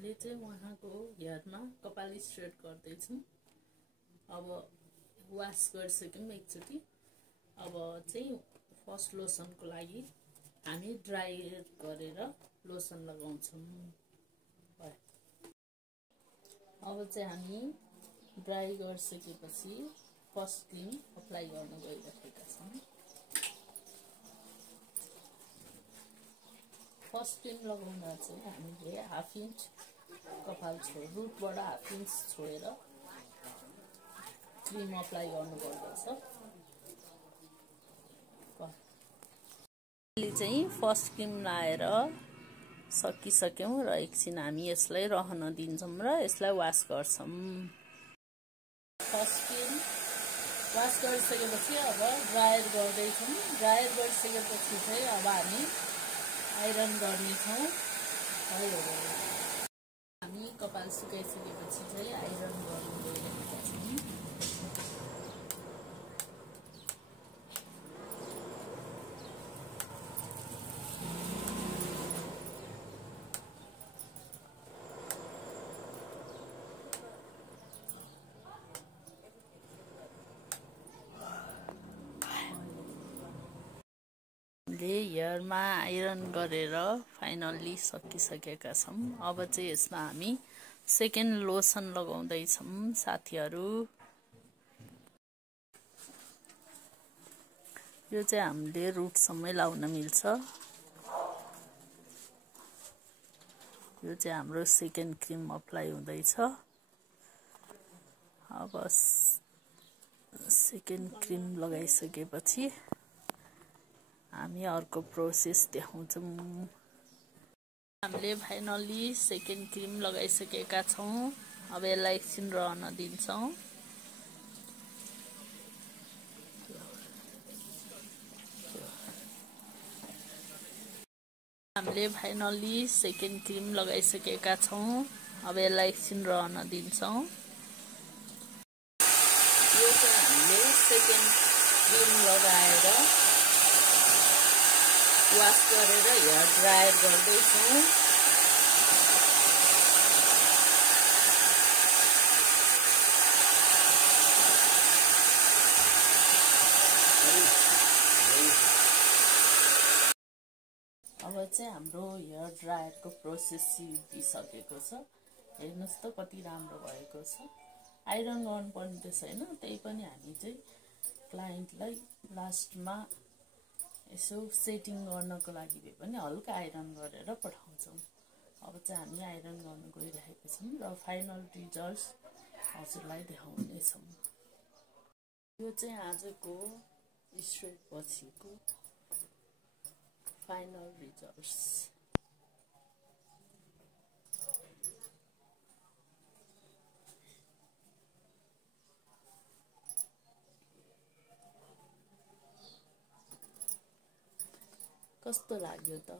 हामीले चाहिँ उहाँको हेयरमा कपाल स्ट्रेट गर्दैछौँ। अब वास गरिसक्यौँ एकचोटि। अब चाहिँ फर्स्ट लोसनको लागि हामी ड्राई गरेर लोसन लगाउँछौँ। अब चाहिँ हामी ड्राई गरिसकेपछि फर्स्ट क्रिम अप्लाई गर्न गइरहेका छौँ। फर्स्ट क्रिम लगाउँदा चाहिँ हामीले 1/2 इन्च कपाल रुटबाट 1/2 इन्च छोडेर क्रिम अप्लाई गर्नुपर्दछ। अहिले चाहिँ फर्स्ट क्रिम लाएर सकिसक्यौँ र एकछिन हामी यसलाई रहन दिन्छौँ र यसलाई वास गर्छौँ। फर्स्ट क्रिम वास गरिसकेपछि अब ड्रायर गर्दैछौँ। ड्रायर गरिसकेपछि चाहिँ अब हामी आइरन गर्नेछौँ। हामी कपाल सुकाइसकेपछि चाहिँ आइरन गर्नु गइरहेका छौँ। हेयरमा आइरन गरेर फाइनल्ली सकिसकेका छौँ। अब चाहिँ यसमा हामी सेकेन्ड लोसन लगाउँदैछौँ साथीहरू। यो चाहिँ हामीले रुटसम्मै लाउन मिल्छ। यो चाहिँ हाम्रो सेकेन्ड क्रिम अप्लाई हुँदैछ। अब सेकेन्ड क्रिम लगाइसकेपछि हामी अर्को प्रोसेस देखाउँछौँ। हामीले फाइनल्ली सेकेन्ड क्रिम लगाइसकेका छौँ। अब यसलाई एकछिन रहन दिन्छौँ। हामीले फाइनल्ली सेकेन्ड क्रिम लगाइसकेका छौँ। अब यसलाई एकछिन रहन दिन्छौँ। यो चाहिँ हामीले सेकेन्ड क्रिम लगाएर वास गरेर हेयर ड्रायर गर्दैछौँ। अब चाहिँ हाम्रो हेयर ड्रायरको प्रोसेस सिद्धिसकेको छ। हेर्नुहोस् त कति राम्रो भएको छ। आइरन गर्नुपर्ने त छैन, त्यही पनि हामी चाहिँ क्लाइन्टलाई लास्टमा यसो सेटिङ गर्नको लागि भए पनि हल्का आइरन गरेर पठाउँछौँ। अब चाहिँ हामी आइरन गर्न गइरहेका छौँ र फाइनल रिजल्ट्स हजुरलाई देखाउनेछौँ। यो चाहिँ आजको स्ट्रेट पछिको फाइनल रिजल्ट्स। कस्तो लाग्यो त?